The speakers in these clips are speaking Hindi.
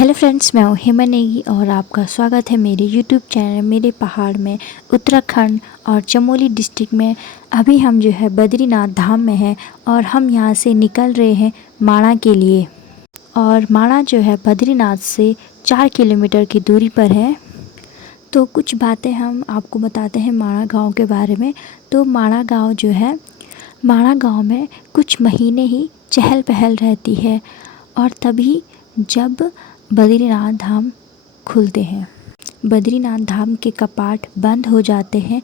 हेलो फ्रेंड्स, मैं हूँ हेमा नेगी और आपका स्वागत है मेरे यूट्यूब चैनल मेरे पहाड़ में। उत्तराखंड और चमोली डिस्ट्रिक्ट में अभी हम जो है बद्रीनाथ धाम में हैं और हम यहाँ से निकल रहे हैं माणा के लिए। और माणा जो है बद्रीनाथ से 4 किलोमीटर की दूरी पर है। तो कुछ बातें हम आपको बताते हैं माणा गाँव के बारे में। तो माणा गाँव जो है, माणा गाँव में कुछ महीने ही चहल पहल रहती है और तभी जब बद्रीनाथ धाम खुलते हैं, बद्रीनाथ धाम के कपाट बंद हो जाते हैं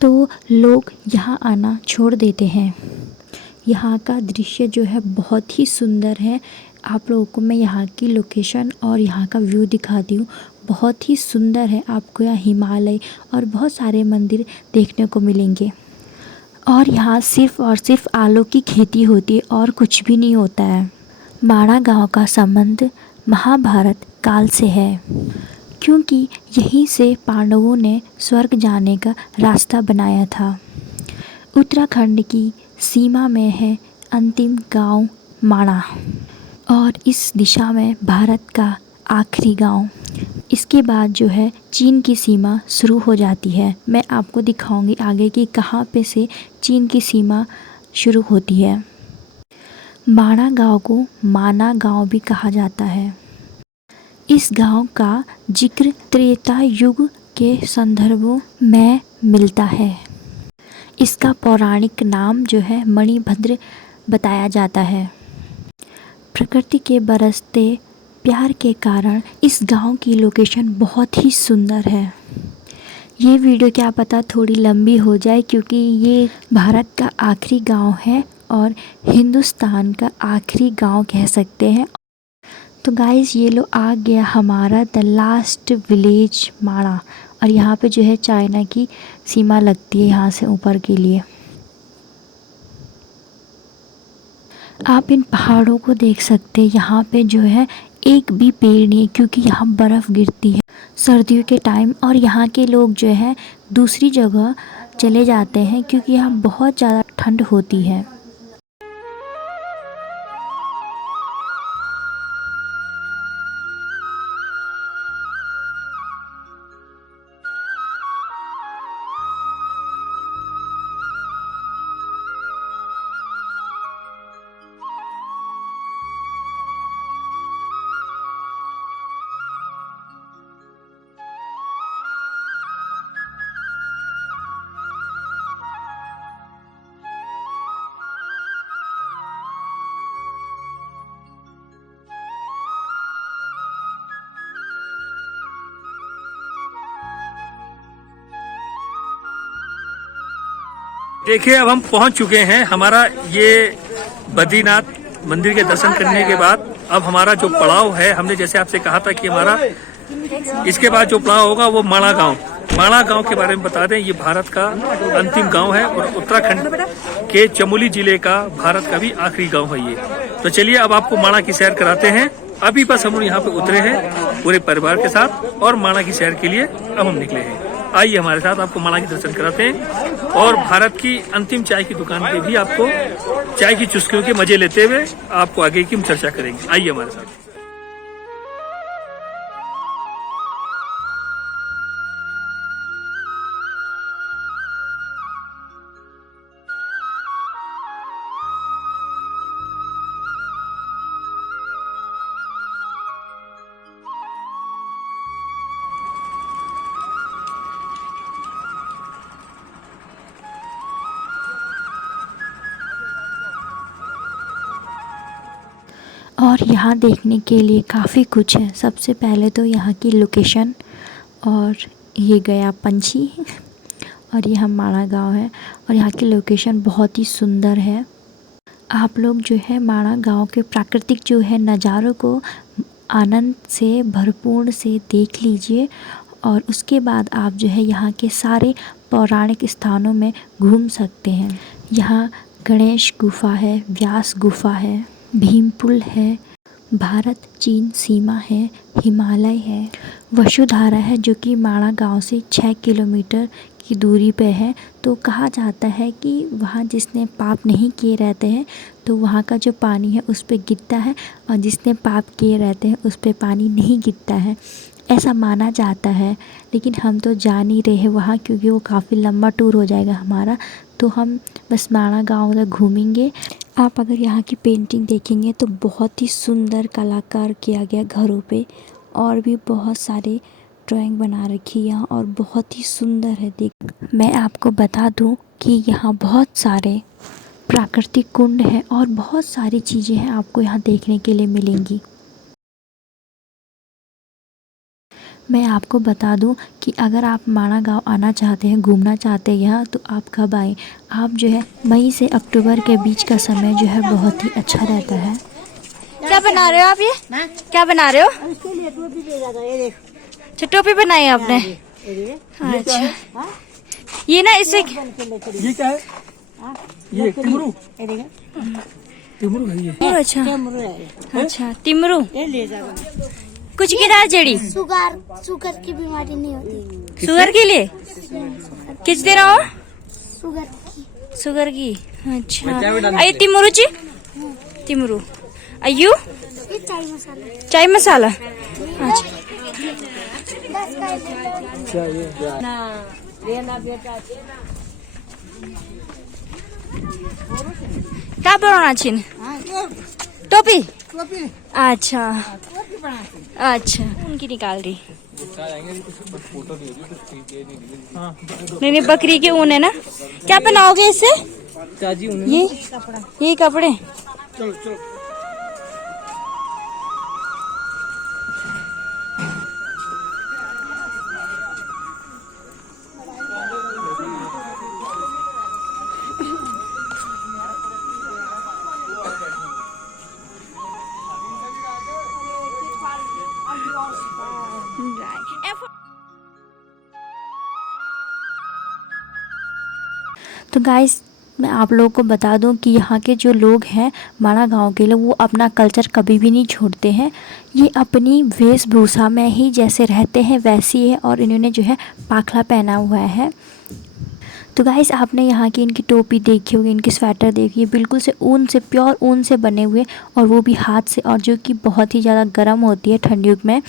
तो लोग यहाँ आना छोड़ देते हैं। यहाँ का दृश्य जो है बहुत ही सुंदर है। आप लोगों को मैं यहाँ की लोकेशन और यहाँ का व्यू दिखाती हूँ। बहुत ही सुंदर है। आपको यहाँ हिमालय और बहुत सारे मंदिर देखने को मिलेंगे। और यहाँ सिर्फ़ और सिर्फ आलू की खेती होती है और कुछ भी नहीं होता है। माणा गांव का संबंध महाभारत काल से है, क्योंकि यहीं से पांडवों ने स्वर्ग जाने का रास्ता बनाया था। उत्तराखंड की सीमा में है अंतिम गांव माणा और इस दिशा में भारत का आखिरी गांव। इसके बाद जो है चीन की सीमा शुरू हो जाती है। मैं आपको दिखाऊंगी आगे कि कहाँ पे से चीन की सीमा शुरू होती है। माणा गांव को माना गांव भी कहा जाता है। इस गांव का जिक्र त्रेता युग के संदर्भों में मिलता है। इसका पौराणिक नाम जो है मणिभद्र बताया जाता है। प्रकृति के बरसते प्यार के कारण इस गांव की लोकेशन बहुत ही सुंदर है। ये वीडियो क्या पता थोड़ी लंबी हो जाए, क्योंकि ये भारत का आखिरी गांव है और हिंदुस्तान का आखिरी गांव कह सकते हैं। तो गाइस, ये लो आ गया हमारा द लास्ट विलेज माणा। और यहाँ पे जो है चाइना की सीमा लगती है यहाँ से ऊपर के लिए। आप इन पहाड़ों को देख सकते हैं। यहाँ पे जो है एक भी पेड़ नहीं है, क्योंकि यहाँ बर्फ़ गिरती है सर्दियों के टाइम। और यहाँ के लोग जो है दूसरी जगह चले जाते हैं, क्योंकि यहाँ बहुत ज़्यादा ठंड होती है। देखिए, अब हम पहुंच चुके हैं। हमारा ये बद्रीनाथ मंदिर के दर्शन करने के बाद अब हमारा जो पड़ाव है, हमने जैसे आपसे कहा था कि हमारा इसके बाद जो पड़ाव होगा वो माणा गांव। माणा गांव के बारे में बता दें, ये भारत का अंतिम गांव है और उत्तराखंड के चमोली जिले का भारत का भी आखिरी गांव है ये। तो चलिए अब आपको माणा की सैर कराते हैं। अभी बस हम यहाँ पे उतरे हैं पूरे परिवार के साथ और माणा की सैर के लिए अब हम निकले हैं। आइए हमारे साथ, आपको माणा के दर्शन कराते हैं और भारत की अंतिम चाय की दुकान पे भी आपको चाय की चुस्कियों के मजे लेते हुए आपको आगे की हम चर्चा करेंगे। आइए हमारे साथ। और यहाँ देखने के लिए काफ़ी कुछ है। सबसे पहले तो यहाँ की लोकेशन, और ये गया पंछी और ये हम माणा गांव है और यहाँ की लोकेशन बहुत ही सुंदर है। आप लोग जो है माणा गांव के प्राकृतिक जो है नज़ारों को आनंद से भरपूर से देख लीजिए। और उसके बाद आप जो है यहाँ के सारे पौराणिक स्थानों में घूम सकते हैं। यहाँ गणेश गुफा है, व्यास गुफा है, भीमपुल है, भारत चीन सीमा है, हिमालय है, वसुधारा है जो कि माणा गांव से 6 किलोमीटर की दूरी पे है। तो कहा जाता है कि वहाँ जिसने पाप नहीं किए रहते हैं तो वहाँ का जो पानी है उस पे गिरता है, और जिसने पाप किए रहते हैं उस पे पानी नहीं गिरता है, ऐसा माना जाता है। लेकिन हम तो जा नहीं रहे हैं वहाँ, क्योंकि वो काफ़ी लंबा टूर हो जाएगा हमारा। तो हम बस माणा गाँव तक घूमेंगे। आप अगर यहाँ की पेंटिंग देखेंगे तो बहुत ही सुंदर कलाकार किया गया घरों पे, और भी बहुत सारे ड्राइंग बना रखी है यहाँ, और बहुत ही सुंदर है। देख, मैं आपको बता दूँ कि यहाँ बहुत सारे प्राकृतिक कुंड हैं और बहुत सारी चीज़ें हैं आपको यहाँ देखने के लिए मिलेंगी। मैं आपको बता दूं कि अगर आप माणा गाँव आना चाहते हैं, घूमना चाहते हैं यहाँ, तो आप कब आएँ? आप जो है मई से अक्टूबर के बीच का समय जो है बहुत ही अच्छा रहता है। क्या बना रहे हो आप? ये क्या बना रहे हो? अच्छा, टोपी बनाई है आपने? अच्छा, ये ना इससे ये क्या है? ये टिमरू, टिमरू है ये। अच्छा अच्छा, टिमरू कुछ गिरा जड़ी। शुगर की बीमारी नहीं होती। शुगर के लिए किस दे रहा हो? शुगर की। अच्छा, ये टिमरू ची टिमरू अयू ये चाय मसाला। चाय मसाला। अच्छा, क्या बनाना छिन? टोपी। अच्छा अच्छा, उनकी निकाल रही। नहीं नहीं, बकरी के ऊन है ना। क्या बनाओगे इससे? ये कपड़े। तो गाइस, मैं आप लोगों को बता दूं कि यहाँ के जो लोग हैं, माणा गांव के लोग, वो अपना कल्चर कभी भी नहीं छोड़ते हैं। ये अपनी वेशभूषा में ही जैसे रहते हैं वैसी है, और इन्होंने जो है पाखला पहना हुआ है। तो गाइस, आपने यहाँ की इनकी टोपी देखी होगी, इनकी स्वेटर देखी है, बिल्कुल से ऊन से, प्योर ऊन से बने हुए, और वो भी हाथ से, और जो कि बहुत ही ज़्यादा गर्म होती है ठंडियों में।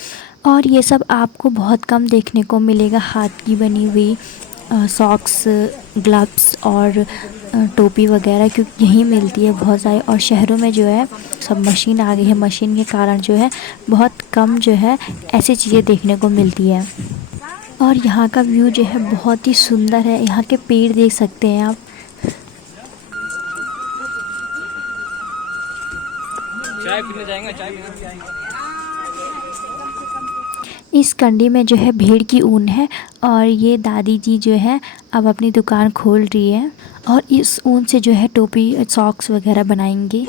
और ये सब आपको बहुत कम देखने को मिलेगा, हाथ की बनी हुई सॉक्स, ग्लव्स और टोपी वगैरह, क्योंकि यहीं मिलती है बहुत सारी। और शहरों में जो है सब मशीन आ गई है, मशीन के कारण जो है बहुत कम जो है ऐसी चीज़ें देखने को मिलती है। और यहाँ का व्यू जो है बहुत ही सुंदर है। यहाँ के पेड़ देख सकते हैं आप। चाय पीने जाएंगे, चाय पीने जाएंगे। इस कंडी में जो है भेड़ की ऊन है, और ये दादी जी जो है अब अपनी दुकान खोल रही है, और इस ऊन से जो है टोपी, सॉक्स वगैरह बनाएंगी। ये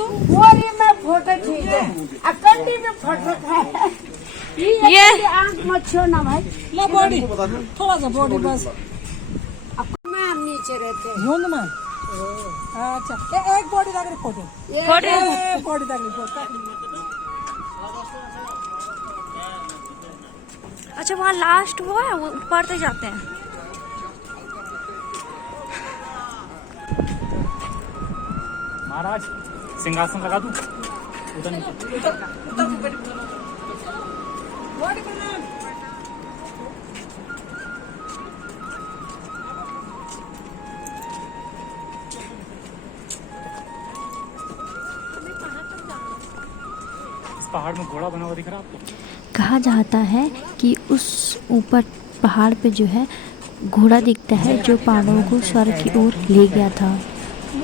ना बॉडी, थोड़ा सा बॉडी बस। मैं नीचे रहते हैं। अच्छा, एक बॉडी लग रही फोटो। बॉडी लग रही फोटो। अच्छा, वहाँ लास्ट वो है, वो ऊपर तक जाते हैं। महाराज, सिंहासन लगा दूं? उधर पहाड़ में घोड़ा बना हुआ दिख रहा है आपको? कहा जाता है कि उस ऊपर पहाड़ पे जो है घोड़ा दिखता है, जो पांडवों को स्वर्ग की ओर ले गया था।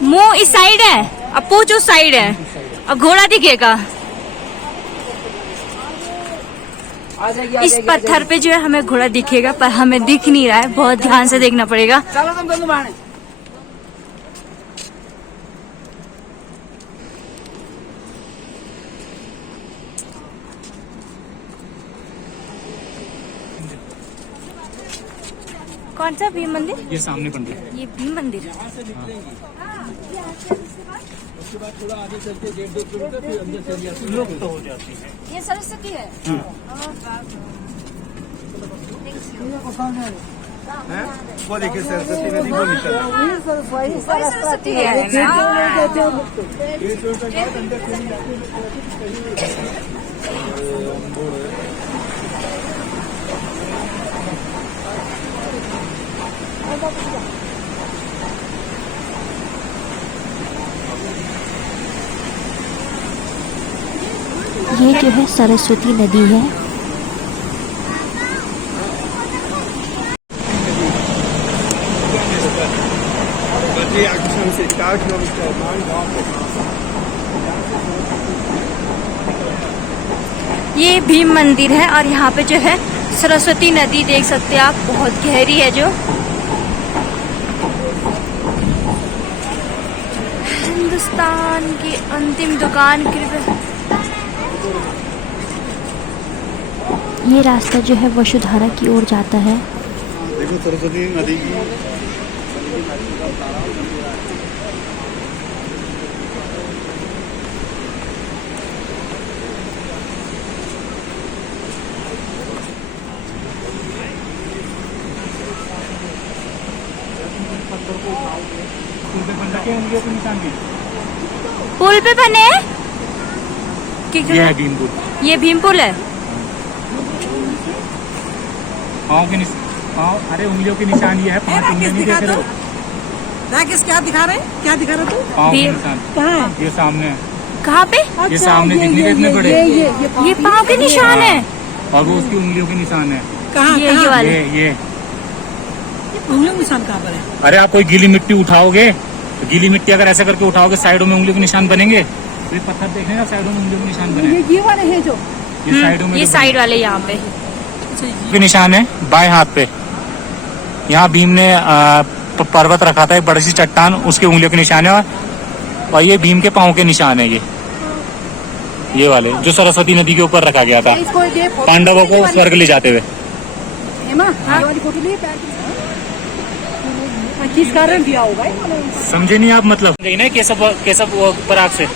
मुंह इस साइड है, अब पूछ उस साइड है, और घोड़ा दिखेगा। इस पत्थर पे जो है हमें घोड़ा दिखेगा, पर हमें दिख नहीं रहा है, बहुत ध्यान से देखना पड़ेगा। कौन सा भीम मंदिर? ये सामने बन रहा है। ये भीम मंदिर। लुप्त हो जाती है। ये सरस्वती है। वो देखिए सरस्वती नदी वो निकल रही है। वही सरस्वती है ये जो है सरस्वती नदी है। बद्री आश्रम से 4 किलोमीटर मान गाँव के ये भीम मंदिर है और यहाँ पे जो है सरस्वती नदी देख सकते हैं आप, बहुत गहरी है जो। हिंदुस्तान की अंतिम दुकान कृपया। ये रास्ता जो है वसुधारा की ओर जाता है। देखो सरस्वती नदी की पुल पे बने हैं? ये है भीम पुल। ये भीम पुल है। पाँव के पाँव, अरे उंगलियों के निशान ये है, 5 उंगलियां नहीं देख रहे हो? राकेश क्या दिखा रहे हैं, क्या दिखा रहे तू? पाँव के भीम। निशान कहाँ है? ये सामने है। कहाँ पे? ये सामने दिखने के इतने बड़े, ये पाँव के निशान है। और वो उसकी उंगलियों के निशान है। कहाँ ये कहाँ? वाले। ये उंगली के निशान कहाँ पर है? अरे आप कोई गीली मिट्टी उठाओगे, तो गीली मिट्टी अगर ऐसा करके उठाओगे साइडों में उंगलियों के निशान बनेंगे। ये पत्थर देखने ना, साइडों में उंगलियों के निशान बने। ये वाले हैं जो ये साइडों में ये जो साइड वाले यहाँ पे। के निशान है बाएं हाथ पे। यहाँ भीम ने पर्वत रखा था, एक बड़ी सी चट्टान, उसके उंगलियों के निशान है। और ये भीम के पाँव के निशान है। ये वाले जो सरस्वती नदी के ऊपर रखा गया था इसको ये पांडवों को स्वर्ग ले जाते हुए। हेमा, ये वाली फोटो लिए पैर की। किस कारण दिया होगा ये? समझे नहीं आप? मतलब गई ना केशव पराग से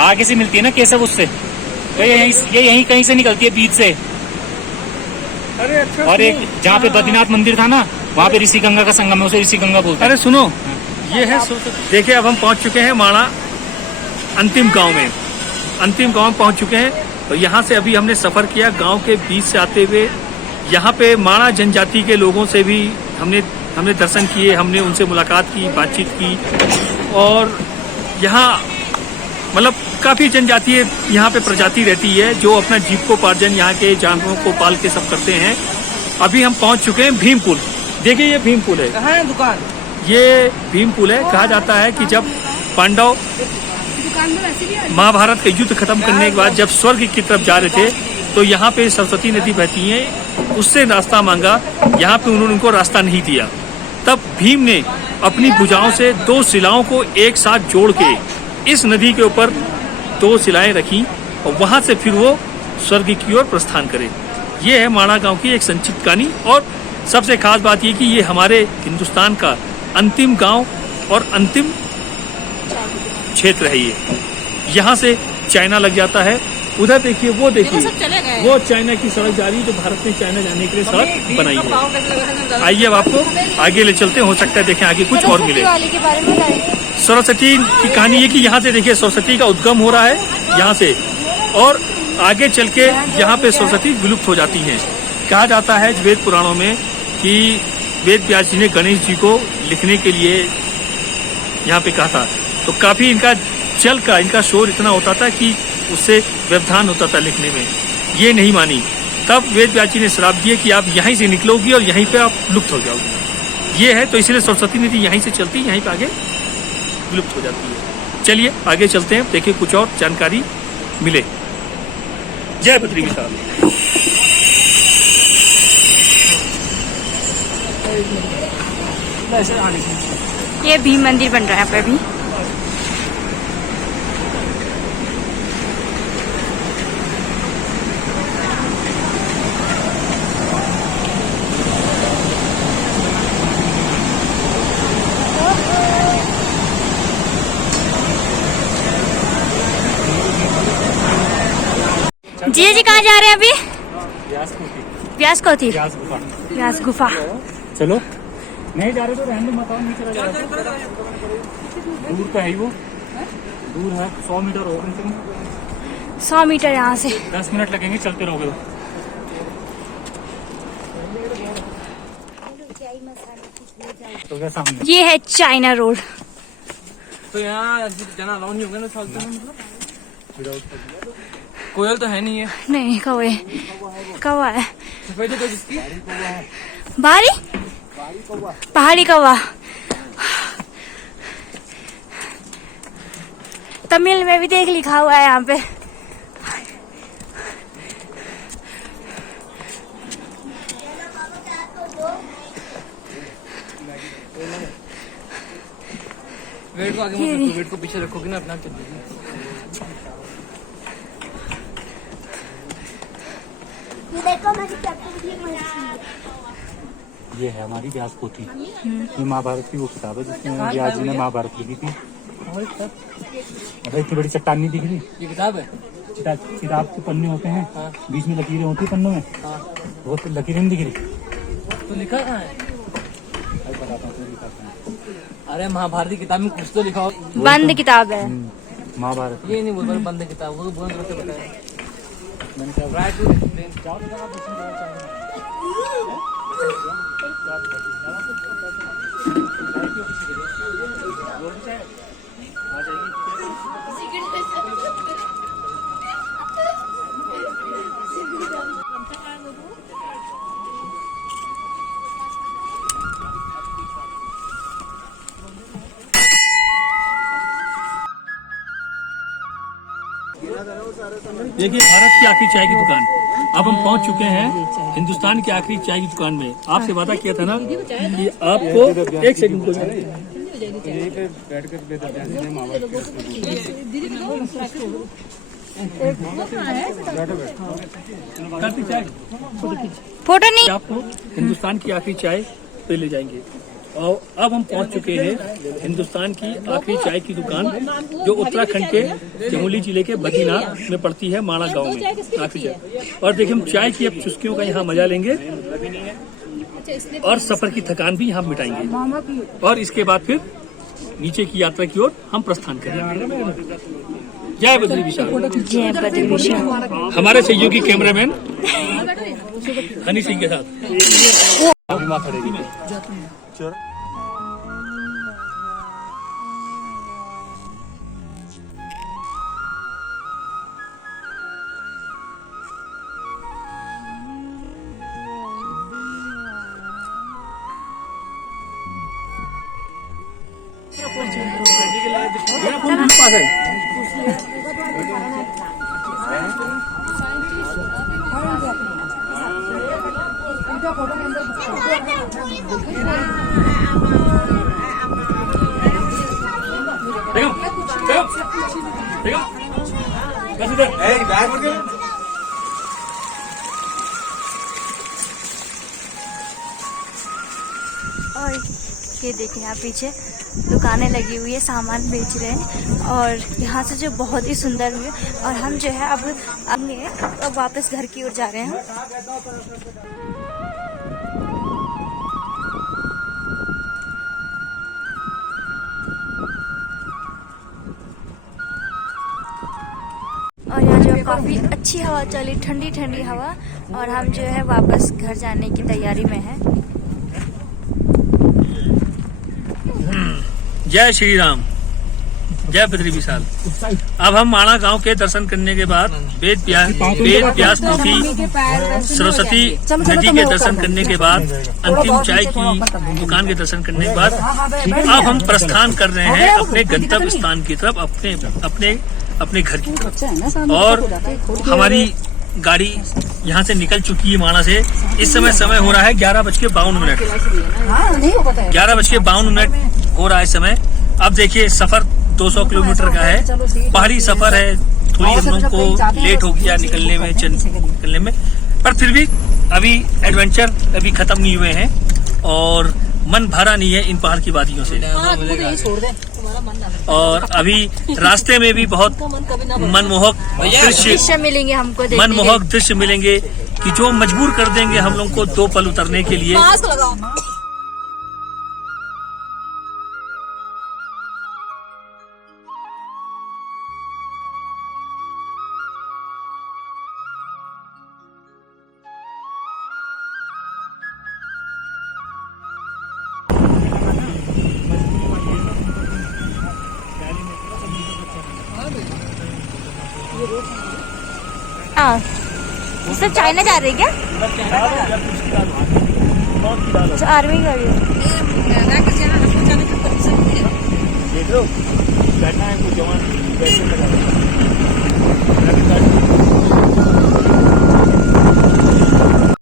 आगे से मिलती है ना केशव, उससे तो ये यहीं कहीं से निकलती है, बीच से। अरे अच्छा। और एक जहाँ पे बद्रीनाथ मंदिर था ना, वहाँ पे ऋषि गंगा का संगम है, उसे ऋषि गंगा बोलते हैं। अरे सुनो, ये है देखिए, अब हम पहुंच चुके हैं माणा अंतिम गांव में। अंतिम गांव में पहुंच चुके हैं। तो यहाँ से अभी हमने सफर किया गांव के बीच से आते हुए। यहाँ पे माणा जनजाति के लोगों से भी हमने दर्शन किए, हमने उनसे मुलाकात की, बातचीत की। और यहाँ मतलब काफ़ी जनजातीय यहाँ पे प्रजाति रहती है जो अपना जीविकोपार्जन यहाँ के जानवरों को पाल के सब करते हैं। अभी हम पहुँच चुके हैं भीम पुल। देखिए ये भीम पुल है। कहाँ है दुकान? ये भीम पुल है। कहा जाता है कि जब पांडव महाभारत का युद्ध खत्म करने के बाद जब स्वर्ग की तरफ जा रहे थे, तो यहाँ पे सरस्वती नदी बहती है, उससे रास्ता मांगा। यहाँ पे उन्होंने उनको रास्ता नहीं दिया। तब भीम ने अपनी भुजाओं से 2 शिलाओं को एक साथ जोड़ के इस नदी के ऊपर 2 शिलाएं रखी और वहां से फिर वो स्वर्ग की ओर प्रस्थान करे। ये है माणा गांव की एक संक्षिप्त कहानी। और सबसे खास बात ये कि ये हमारे हिंदुस्तान का अंतिम गांव और अंतिम क्षेत्र है। ये यहाँ से चाइना लग जाता है। उधर देखिए, वो देखिए, वो चाइना की सड़क जा रही है, जो भारत में चाइना जाने के लिए सड़क बनाई है। आइए अब आपको आगे ले चलते हैं, हो सकता है देखें आगे कुछ और मिले। सरस्वती की कहानी ये कि यहाँ से देखिए सरस्वती का उद्गम हो रहा है यहाँ से, और आगे चल के यहाँ पे सरस्वती विलुप्त हो जाती हैं। कहा जाता है वेद पुराणों में कि वेद व्यास जी ने गणेश जी को लिखने के लिए यहाँ पे कहा था। तो काफी इनका जल का इनका शोर इतना होता था कि उससे व्यवधान होता था लिखने में। ये नहीं मानी। तब वेद व्यास जी ने श्राप दिए कि आप यहीं से निकलोगी और यहीं पे आप लुप्त हो जाओगे। ये है, तो इसलिए सरस्वती नदी यहीं से चलती है, यहीं पे आगे विलुप्त हो जाती है। चलिए आगे चलते हैं, देखिए कुछ और जानकारी मिले। जय बद्री विशाल। ये भीम मंदिर बन रहा है यहाँ पे अभी। जी कहाँ जा रहे हैं अभी? व्यास कौथी व्यास गुफा। व्यास गुफा। चलो नहीं जा रहे तो रहने दो, बताओ नहीं चला जा रहा। दूर तो है ही वो, दूर है 100 मीटर होगा कम से कम। 100 मीटर यहाँ से। 10 मिनट लगेंगे चलते रहोगे तो क्या सामने। ये है चाइना रोड। तो यहाँ जाना अलाउ नहीं होगा ना चलते में, मतलब कोयल तो है नहीं है। नहीं कौवे, कौवा है। सफेद है जिसकी बारी पहाड़ी कौवा। तमिल में भी देख लिखा हुआ है यहाँ पे। वेट को आगे मत रखो, वेट को पीछे रखोगे ना अपना चलेगी। देखो मेरी टैटू। ये है हमारी व्यास पोथी। ये महाभारत की वो किताब है जिसमें व्यास जी ने महाभारत लिखी थी। अरे इतनी बड़ी चट्टानी दिख रही। ये किताब है, किताब के पन्ने होते हैं, बीच में लकीरें होती है पन्नों में, वो तो लकीरें नहीं दिख रही। तो लिखा कहाँ है? अरे महाभारत की किताब में कुछ तो लिखा हो। बंद किताब है। महाभारत ये नहीं बोल बंद किताब, वो बोल रहे बताया। मैंने क्या ट्राई टू एक्सप्लेन। देखिए भारत की आखिरी चाय की दुकान, अब हम पहुंच चुके हैं हिंदुस्तान की आखिरी चाय की दुकान में। आपसे वादा किया था ना कि आपको एक सेकंड को फोटो नहीं। आपको हिंदुस्तान की आखिरी चाय पे ले जाएंगे। और अब हम पहुंच चुके हैं हिंदुस्तान की आखिरी चाय की दुकान, जो उत्तराखंड के चमोली जिले के बद्रीनाथ में पड़ती है, माणा गांव में आखिरी चाय। और देखिए हम चाय की अब चुस्कियों का यहाँ मजा लेंगे और सफर की थकान भी यहाँ मिटाएंगे। और इसके बाद फिर नीचे की यात्रा की ओर हम प्रस्थान करेंगे। जय बद्री विशाल। जय बद्री विशाल। हमारे सहयोगी कैमरामैन हनी सिंह के साथ। और ये देखें यहाँ पीछे दुकानें लगी हुई है, सामान बेच रहे हैं। और यहाँ से जो बहुत ही सुंदर व्यू। और हम जो है अब वापस घर की ओर जा रहे हैं। और यहाँ जो काफी अच्छी हवा चली, ठंडी ठंडी हवा। और हम जो है वापस घर जाने की तैयारी में हैं। जय श्री राम, जय बद्री विशाल। अब हम माणा गांव के दर्शन करने के बाद वेद व्यास पोथी सरस्वती नदी के दर्शन करने के बाद, अंतिम चाय की दुकान के दर्शन करने के बाद अब हम प्रस्थान कर रहे हैं अपने गंतव्य स्थान की तरफ, अपने घर की तरफ। और हमारी गाड़ी यहाँ से निकल चुकी है माणा से। इस समय हो रहा है 11:52। 11:52 हो रहा है समय। अब देखिए सफर 200 किलोमीटर का है, पहाड़ी सफर है, थोड़ी हम लोग को लेट हो गया निकलने में, पर फिर भी अभी एडवेंचर अभी खत्म नहीं हुए हैं। और मन भरा नहीं है इन पहाड़ की वादियों से। हाँ, तुमको तो यही छोड़ दे, तुम्हारा मन ना लगे। और अभी रास्ते में भी बहुत मन कभी ना भरे। मनमोहक दृश्य मिलेंगे हमको देखने मनमोहक दृश्य मिलेंगे कि जो मजबूर कर देंगे हम लोग को 2 पल उतरने के लिए। मास्क लगाओ। हाँ, ये सब चाइना जा रही है क्या? अच्छा, आर्मी गाड़ी है। देख लो बैठा है कुछ जवान पैसे लगा